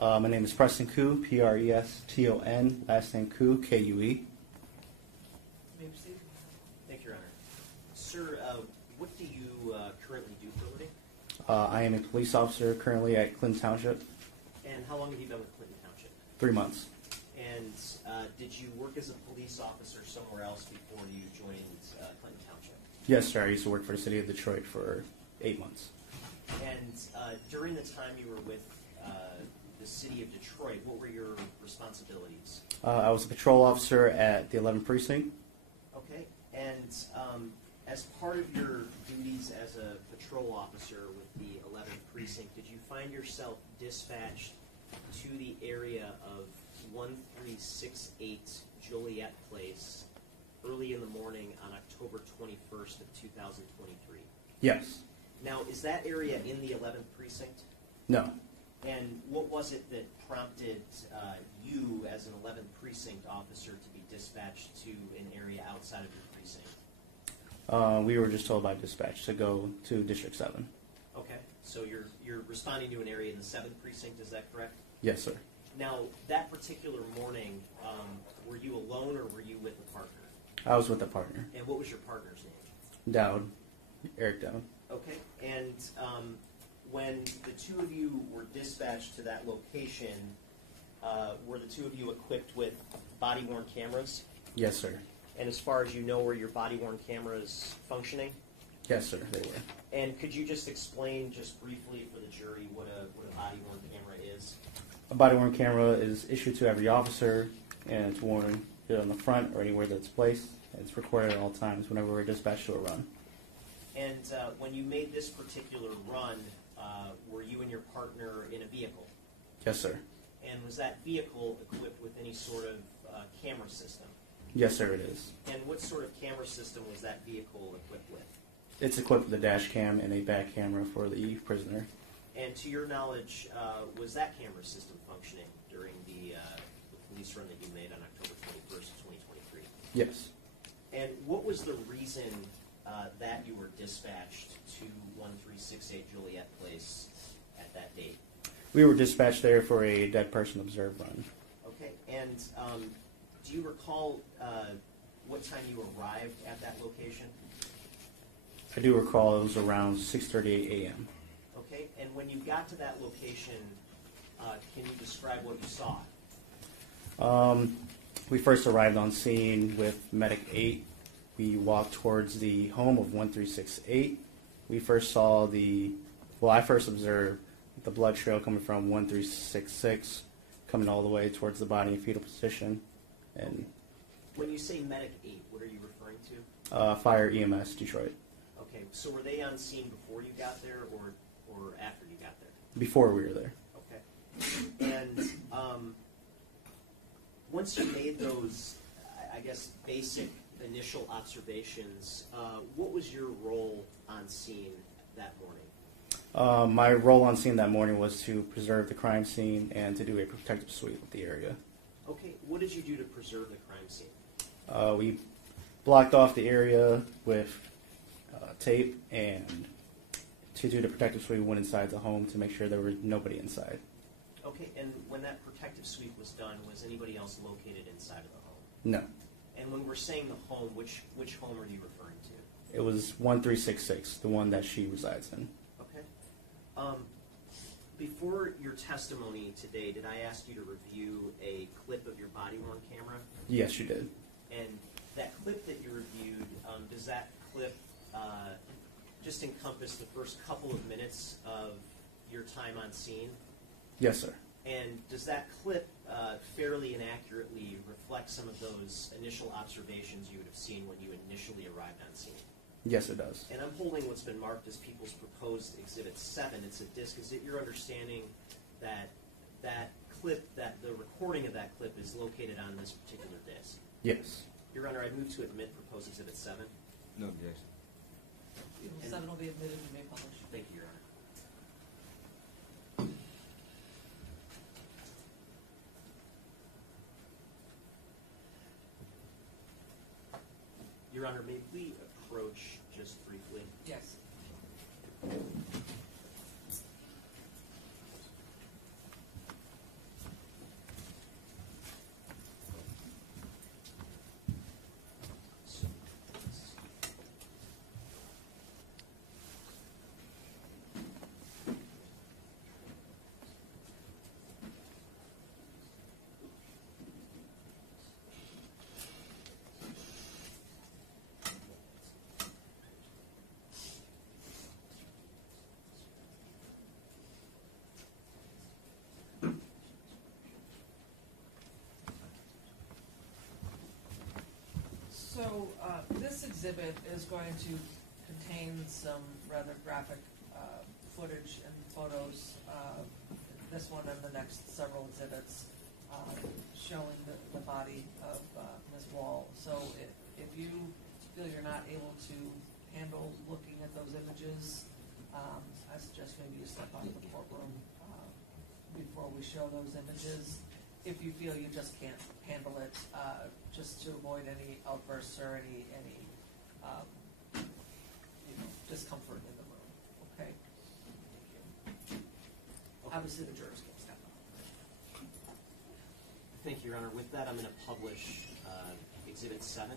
My name is Preston Koo, Preston, last name Koo, Kue. Thank you, Your Honor. Sir, what do you currently do for a living? I am a police officer currently at Clinton Township. And how long have you been with Clinton Township? 3 months. And did you work as a police officer somewhere else before you joined Clinton Township? Yes, sir. I used to work for the city of Detroit for 8 months. And during the time you were with the city of Detroit, what were your responsibilities? I was a patrol officer at the 11th Precinct. Okay. And as part of your duties as a patrol officer with the 11th Precinct, did you find yourself dispatched to the area of 1368 Joliet Place early in the morning on October 21st of 2023? Yes. Now, is that area in the 11th Precinct? No. And what was it that prompted you as an 11th Precinct officer to be dispatched to an area outside of your precinct? We were just told by dispatch to go to District 7. Okay, so you're responding to an area in the 7th Precinct, is that correct? Yes, sir. Now, that particular morning, were you alone or were you with a partner? I was with a partner. And what was your partner's name? Dowd. Eric Dowd. Okay, and when the two of you were dispatched to that location, were the two of you equipped with body-worn cameras? Yes, sir. And as far as you know, were your body-worn cameras functioning? Yes, sir, they were. And could you just explain, just briefly for the jury, what a body-worn camera is? A body-worn camera is issued to every officer, and it's worn either on the front or anywhere that's placed. It's recorded at all times whenever we're dispatched to a run. And when you made this particular run, were you and your partner in a vehicle? Yes, sir. And was that vehicle equipped with any sort of camera system? Yes, sir, it is. And what sort of camera system was that vehicle equipped with? It's equipped with a dash cam and a back camera for the prisoner. And to your knowledge, was that camera system functioning during the police run that you made on October 21st, 2023? Yes. And what was the reason that you were dispatched to 1368 Joliet Place at that date? We were dispatched there for a dead person observed run. Okay, and do you recall what time you arrived at that location? I do recall it was around 6:38 a.m. Okay, and when you got to that location, can you describe what you saw? We first arrived on scene with Medic 8. We walked towards the home of 1368. We first saw I first observed the blood trail coming from 1366, coming all the way towards the body in fetal position. And when you say Medic 8, what are you referring to? Fire EMS Detroit. Okay, so were they on scene before you got there or after you got there? Before we were there. Okay. And once you made those, I guess, basic initial observations, what was your role on scene that morning? My role on scene that morning was to preserve the crime scene and to do a protective sweep of the area. Okay, what did you do to preserve the crime scene? We blocked off the area with tape, and to do the protective sweep, we went inside the home to make sure there was nobody inside. Okay, and when that protective sweep was done, was anybody else located inside of the home? No. And when we're saying the home, which home are you referring to? It was 1366, the one that she resides in. Okay. Before your testimony today, did I ask you to review a clip of your body-worn camera? Yes, you did. And that clip that you reviewed, does that clip just encompass the first couple of minutes of your time on scene? Yes, sir. And does that clip fairly and accurately reflect some of those initial observations you would have seen when you initially arrived on scene? Yes, it does. And I'm holding what's been marked as People's Proposed Exhibit 7. It's a disc. Is it your understanding that that clip, that the recording of that clip is located on this particular disc? Yes. Your Honor, I move to admit Proposed Exhibit 7. No objection. Exhibit 7 will be admitted and made public. Thank you, Your Honor. Your Honor, may we approach just briefly? Yes. So, this exhibit is going to contain some rather graphic footage and photos, this one and the next several exhibits, showing the body of Ms. Woll. So if you feel you're not able to handle looking at those images, I suggest maybe you step out of the courtroom before we show those images. If you feel you just can't handle it, just to avoid any outbursts or any discomfort in the room. Okay. Thank you. Obviously, the jurors can't step out. Thank you, Your Honor. With that, I'm going to publish Exhibit 7.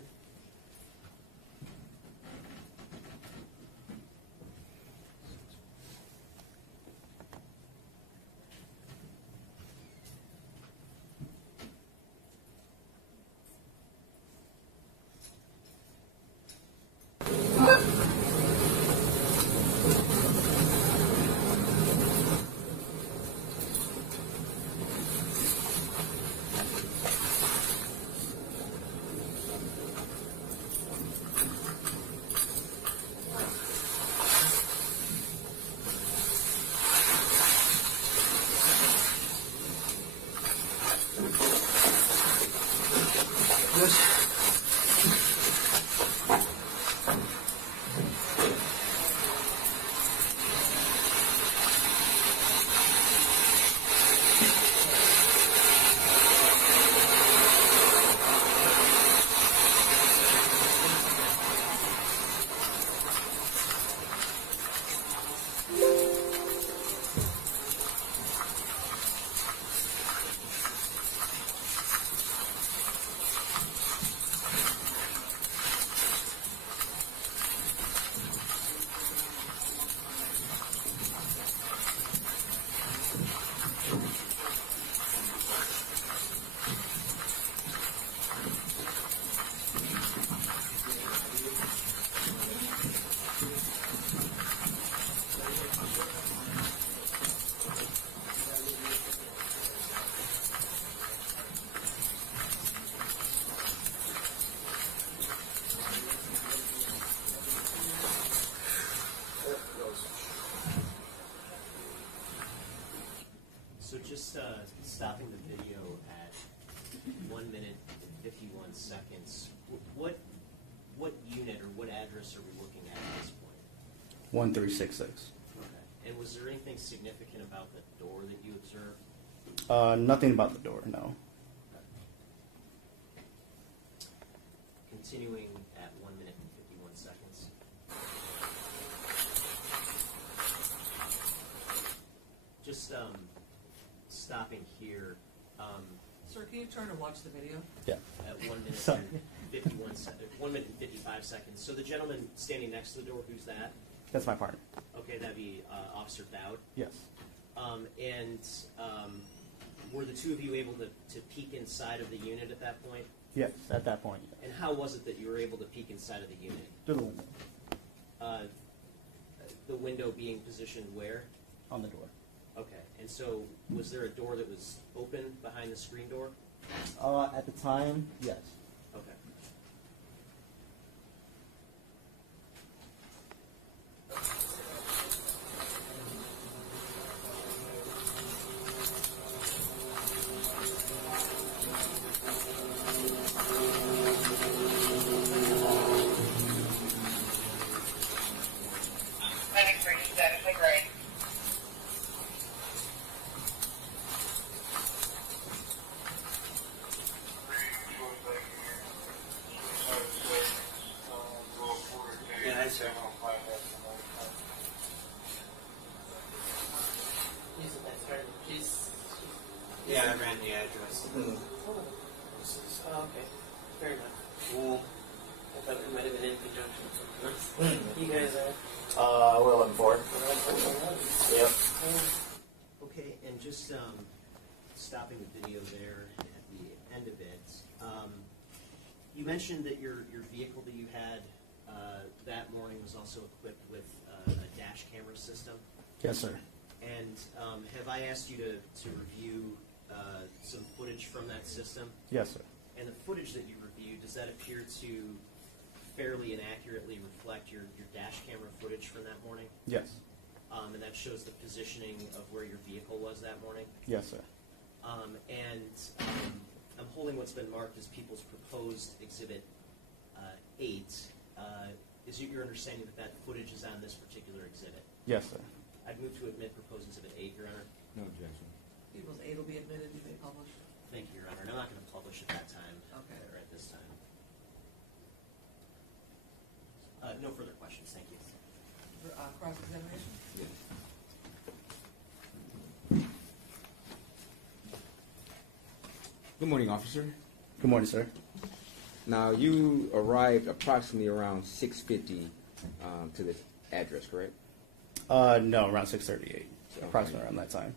So just stopping the video at 1 minute and 51 seconds. What unit or what address are we looking at this point? 1366. Okay. And was there anything significant about the door that you observed? Nothing about the door, no. Continuing at 1 minute and 51 seconds. Just stopping here. Sir, can you turn and watch the video? Yeah. At 1 minute Sorry. and 1 minute and 55 seconds. So the gentleman standing next to the door, who's that? That's my partner. Okay, that'd be Officer Dowd. Yes. Were the two of you able to peek inside of the unit at that point? Yes, at that point. And how was it that you were able to peek inside of the unit? Through the window. The window being positioned where? On the door. Okay, and so was there a door that was open behind the screen door? At the time, yes. Okay. Yeah, I ran the address. Oh, okay. Fair enough. I thought it might have been in conjunction with something else. You guys are? We're looking for it. Yep. Okay, and just stopping the video there at the end of it, you mentioned that your vehicle that you had that morning was also equipped with a dash camera system. Yes, sir. And have I asked you to review some footage from that system? Yes, sir. And the footage that you reviewed, does that appear to fairly and accurately reflect your dash camera footage from that morning? Yes. And that shows the positioning of where your vehicle was that morning? Yes, sir. I'm holding what's been marked as people's proposed Exhibit 8. Is it your understanding that that footage is on this particular exhibit? Yes, sir. I'd move to admit proposed Exhibit 8, Your Honor. No objection. People's aid will be admitted, you may publish. Thank you, Your Honor. And I'm not going to publish at that time, Okay. or at this time. No further questions. Thank you. Cross-examination? Yes. Good morning, officer. Good morning, sir. Now, you arrived approximately around 6:50 to this address, correct? No, around 6:38, Okay. approximately around that time.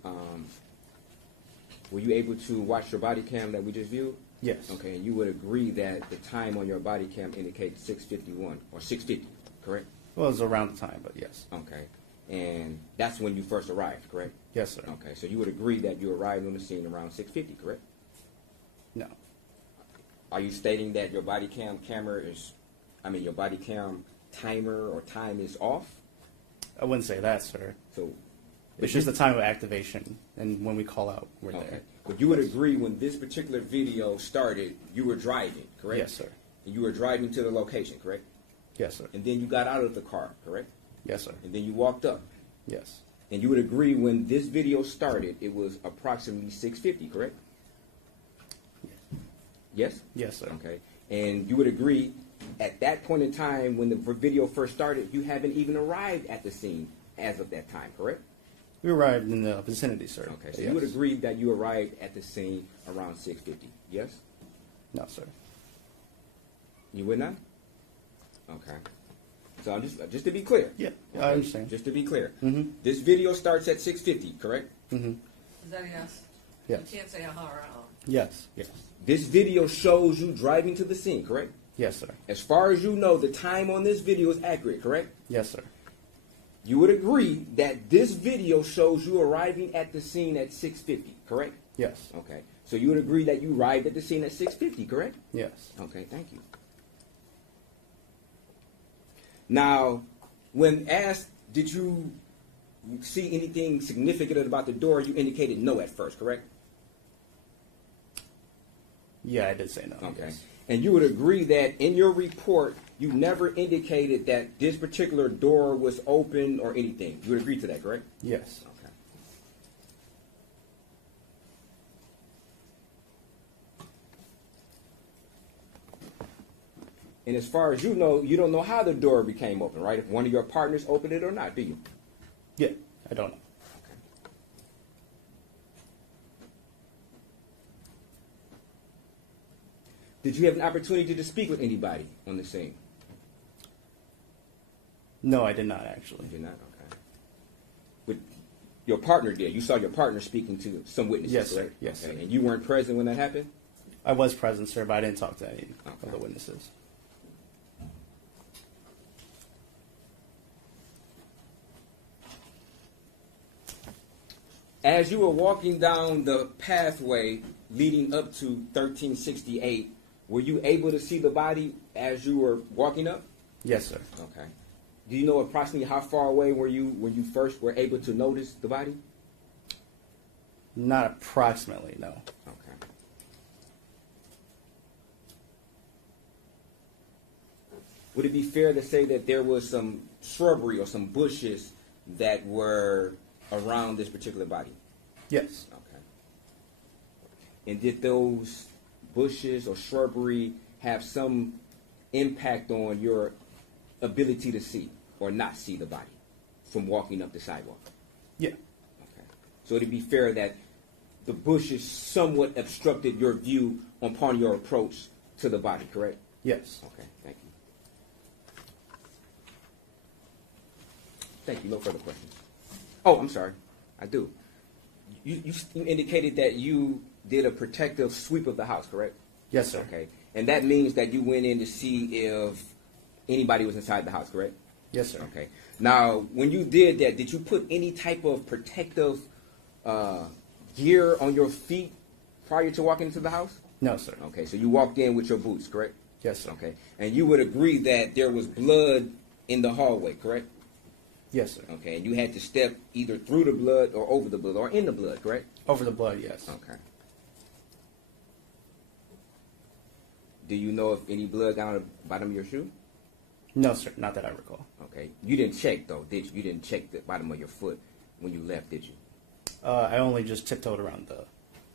Were you able to watch your body cam that we just viewed? Yes. Okay, and you would agree that the time on your body cam indicates 6:51 or 6:50, correct? Well, it was around the time, but yes. Okay, and that's when you first arrived, correct? Yes, sir. Okay, so you would agree that you arrived on the scene around 6:50, correct? No. Are you stating that your body cam your body cam timer or time is off? I wouldn't say that, sir. So It's just the time of activation, and when we call out, we're okay. there. But you would agree when this particular video started, you were driving, correct? Yes, sir. And you were driving to the location, correct? Yes, sir. And then you got out of the car, correct? Yes, sir. And then you walked up. Yes. And you would agree when this video started, it was approximately 6:50, correct? Yes? Yes, sir. Okay. And you would agree at that point in time when the video first started, you haven't even arrived at the scene as of that time, correct? We arrived in the vicinity, sir. Okay. So Yes. you would agree that you arrived at the scene around 6:50, yes? No, sir. You would not? Okay. So I'm just to be clear. Yeah, Okay? I understand. Just to be clear. Mm-hmm. This video starts at 6:50, correct? Mm-hmm. Is that a yes? Yes. You can't say aha or Yes. Yes. This video shows you driving to the scene, correct? Yes, sir. As far as you know, the time on this video is accurate, correct? Yes, sir. You would agree that this video shows you arriving at the scene at 6:50, correct? Yes. Okay. So you would agree that you arrived at the scene at 6:50, correct? Yes. Okay, thank you. Now, when asked, did you see anything significant about the door, you indicated no at first, correct? Yeah, I did say no. Okay. Yes. And you would agree that in your report, you never indicated that this particular door was open or anything. You would agree to that, correct? Yes. Okay. And as far as you know, you don't know how the door became open, right? If one of your partners opened it or not, do you? Yeah, I don't know. Did you have an opportunity to speak with anybody on the scene? No, I did not actually. You did not? Okay. But your partner did. You saw your partner speaking to some witnesses, Yes, sir. correct? Yes, Okay. sir. And you weren't present when that happened? I was present, sir, but I didn't talk to any Okay. of the witnesses. As you were walking down the pathway leading up to 1368, were you able to see the body as you were walking up? Yes, sir. Okay. Do you know approximately how far away were you when you first were able to notice the body? Not approximately, no. Okay. Would it be fair to say that there was some shrubbery or some bushes that were around this particular body? Yes. Okay. And did those bushes or shrubbery have some impact on your ability to see or not see the body from walking up the sidewalk? Yeah. Okay. So it'd be fair that the bushes somewhat obstructed your view upon your approach to the body, correct? Yes. Okay, thank you. Thank you. No further questions. Oh, I'm sorry. I do. You indicated that you did a protective sweep of the house, correct? Yes, sir. Okay. And that means that you went in to see if anybody was inside the house, correct? Yes, sir. Okay. Now, when you did that, did you put any type of protective gear on your feet prior to walking into the house? No, sir. Okay, so you walked in with your boots, correct? Yes, sir. Okay. And you would agree that there was blood in the hallway, correct? Yes, sir. Okay. And you had to step either through the blood or over the blood or in the blood, correct? Over the blood, yes. Okay. Do you know if any blood got on the bottom of your shoe? No, sir. Not that I recall. Okay. You didn't check, though, did you? You didn't check the bottom of your foot when you left, did you? I only just tiptoed around the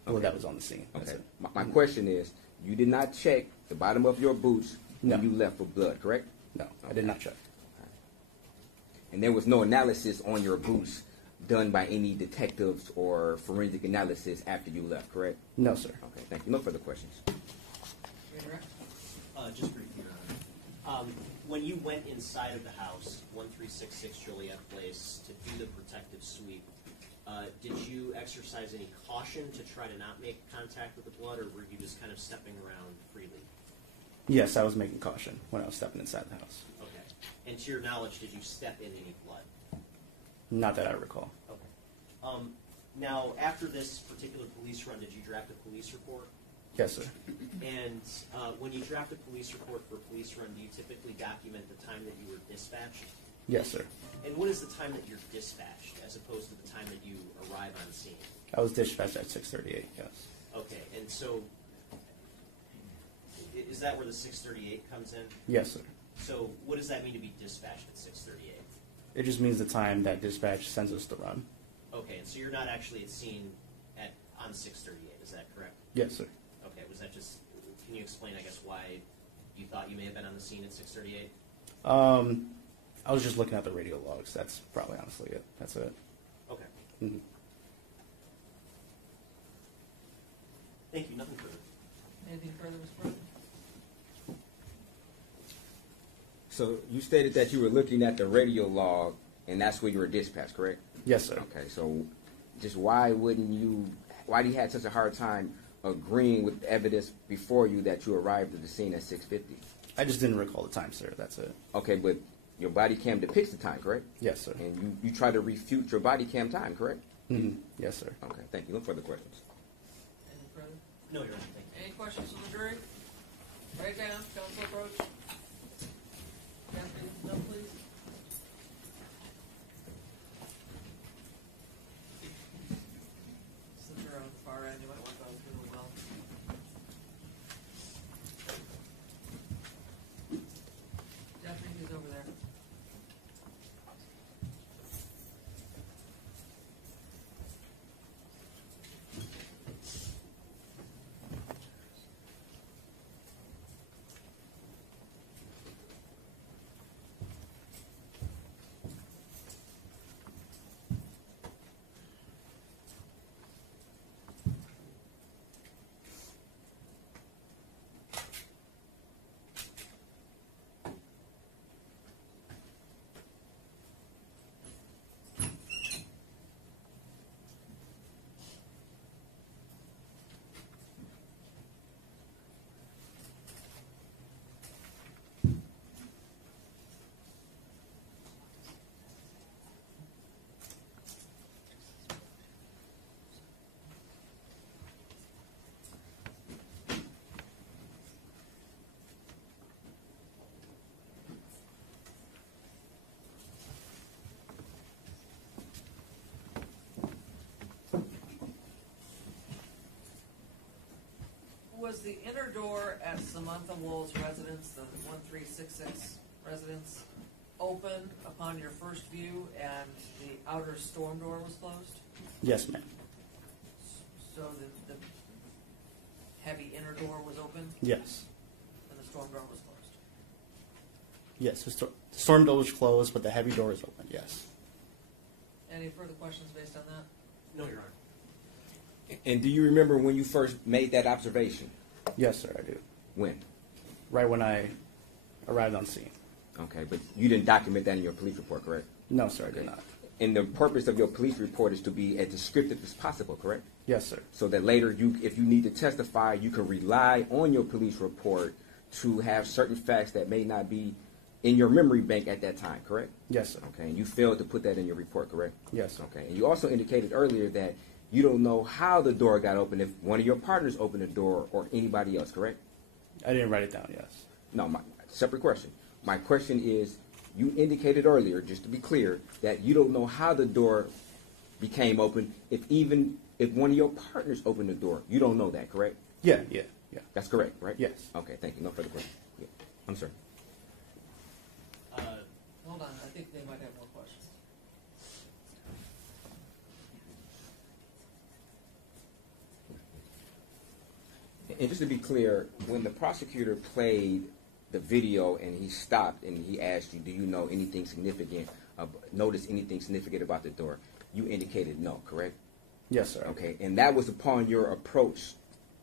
blood Okay. that was on the scene. That's Okay. it. My question is, you did not check the bottom of your boots when No. you left for blood, correct? No, I did not check. And there was no analysis on your boots done by any detectives or forensic analysis after you left, correct? No, sir. Okay, thank you. No further questions. Just briefly, Your Honor. When you went inside of the house, 1366 Joliet Place, to do the protective sweep, did you exercise any caution to try to not make contact with the blood, or were you just kind of stepping around freely? Yes, I was making caution when I was stepping inside the house. Okay. And to your knowledge, did you step in any blood? Not that I recall. Okay. Now, after this particular police run, did you draft a police report? Yes, sir. And when you draft a police report for a police run, do you typically document the time that you were dispatched? Yes, sir. And what is the time that you're dispatched as opposed to the time that you arrive on scene? I was dispatched at 6:38. Yes. Okay, and so is that where the 6:38 comes in? Yes, sir. So what does that mean to be dispatched at 6:38? It just means the time that dispatch sends us to run. Okay, and so you're not actually at scene on 6:38, is that correct? Yes, sir. Okay, was that just, can you explain, I guess, why you thought you may have been on the scene at 6:38? I was just looking at the radio logs. That's probably honestly it. That's it. Okay, Mhm. thank you, nothing further. Anything further, Mr. President? So you stated that you were looking at the radio log, and that's where you were dispatched, correct? Yes, sir. Okay, so just why do you have such a hard time agreeing with the evidence before you that you arrived at the scene at 6:50? I just didn't recall the time, sir. That's it. Okay, but your body cam depicts the time, correct? Yes, sir. And you try to refute your body cam time, correct? Mhm. Yes, sir. Okay, thank you. No further questions. Any further? No, Your Honor, thank you. Any questions from the jury? Write down, counsel approach. Deputy, no, please. Since you're on the far end, you might want to go through the well. Deputy, who's over there? Was the inner door at Samantha Woll's residence, the 1366 residence, open upon your first view and the outer storm door was closed? Yes, ma'am. So the heavy inner door was open Yes. and the storm door was closed? Yes. The storm door was closed, but the heavy door is open. Yes. Any further questions based on that? No, Your Honor. And do you remember when you first made that observation? Yes, sir. I do. When? Right when I arrived on scene. Okay, but you didn't document that in your police report, correct? No, sir. I did not. And the purpose of your police report is to be as descriptive as possible, correct? Yes, sir. So that later, if you need to testify, you can rely on your police report to have certain facts that may not be in your memory bank at that time, correct? Yes, sir. Okay, and you failed to put that in your report, correct? Yes, sir. Okay, and you also indicated earlier that you don't know how the door got open, if one of your partners opened the door or anybody else, correct? I didn't write it down. Yes. No, my separate question. My question is, you indicated earlier, just to be clear, that you don't know how the door became open. If one of your partners opened the door, you don't know that, correct? Yeah. That's correct, right? Yes. Okay, thank you. No further questions. Yeah. I'm sorry. Hold on, I think they might have more questions. And just to be clear, when the prosecutor played the video and he stopped and he asked you, do you know anything significant, notice anything significant about the door, you indicated no, correct? Yes, sir. Okay, and that was upon your approach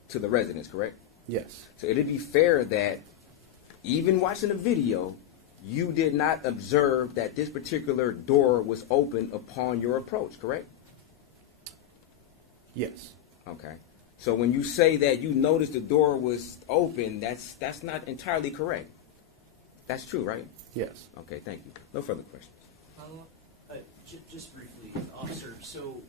to the residence, correct? Yes. So it'd be fair that even watching the video, you did not observe that this particular door was open upon your approach, correct? Yes. Okay. So when you say that you noticed the door was open, that's not entirely correct. That's true, right? Yes. Okay, thank you. No further questions. Follow-up? Just briefly, officer. So,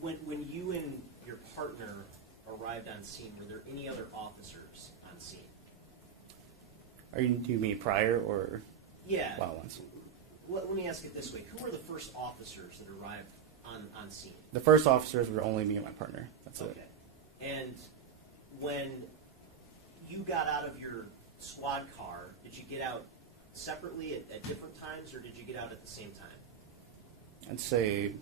when you and your partner arrived on scene, were there any other officers on scene? Do you mean prior or Yeah. while on scene? Let me ask it this way: who were the first officers that arrived on scene? The first officers were only me and my partner. That's Okay. it. And when you got out of your squad car, did you get out separately at different times, or did you get out at the same time? I'd say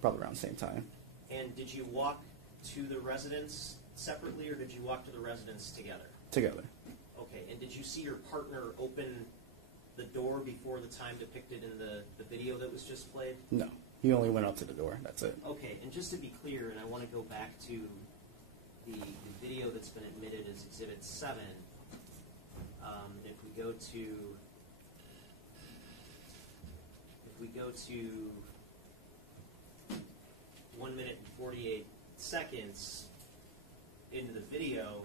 probably around the same time. And did you walk to the residence separately, or did you walk to the residence together? Together. Okay. And did you see your partner open the door before the time depicted in the video that was just played? No. He only went up to the door. That's it. Okay. And just to be clear, and I want to go back to the video that's been admitted as Exhibit 7. If we go to 1 minute and 48 seconds into the video,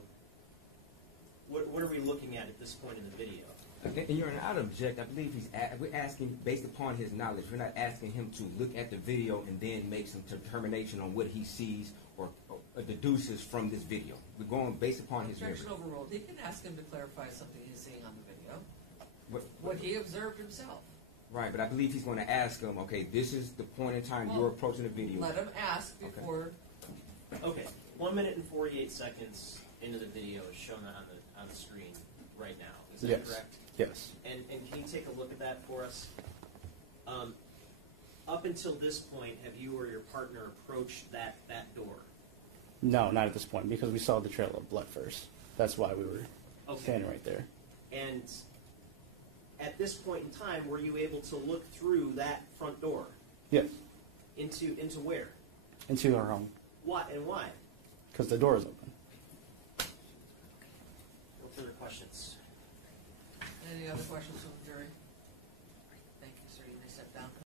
what are we looking at this point in the video? And you're not object. I believe we're asking based upon his knowledge. We're not asking him to look at the video and then make some determination on what he sees or deduces from this video. We're going based upon his Objection memory. overruled. He can ask him to clarify something he's seeing on the video. What he observed himself. Right, but I believe he's going to ask him, okay, this is the point in time you're approaching the video. Let him ask before. Okay, 1 minute and 48 seconds into the video is shown on the screen right now. Is that Yes. correct? Yes. And can you take a look at that for us? Up until this point, have you or your partner approached that door? No, not at this point because we saw the trail of blood first. That's why we were Okay. standing right there. And at this point in time, were you able to look through that front door Yes. into where? Into our home Why and why? because the door is open. No further questions. Any other questions from the jury?